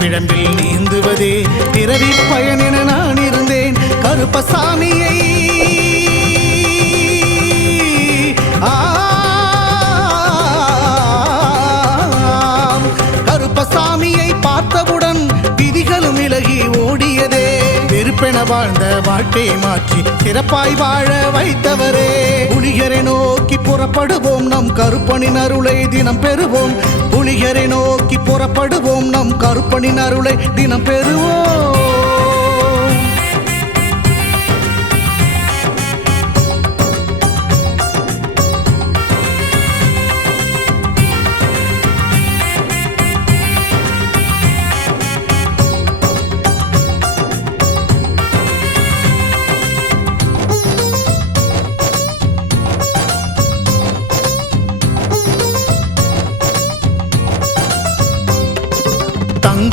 பிழம்பில் நீந்துவதே பிறவி பயன் என நான் இருந்தேன் கருப்பசாமியை கருப்பசாமியை பார்த்தவுடன் விதிகளும் விலகி ஓடியதே வெறுப்பென வாழ்ந்த வாழ்க்கையை மாற்றி சிறப்பாய் வாழ வைத்தவரே புலிகரை நோக்கி புறப்படுவோம் நம் கருப்பனின் அருளை தினம் பெறுவோம் புலிகரை நோக்கி புறப்படுவோம் நம் கருப்பனின் அருளை தினம் பெறுவோம் தங்கம்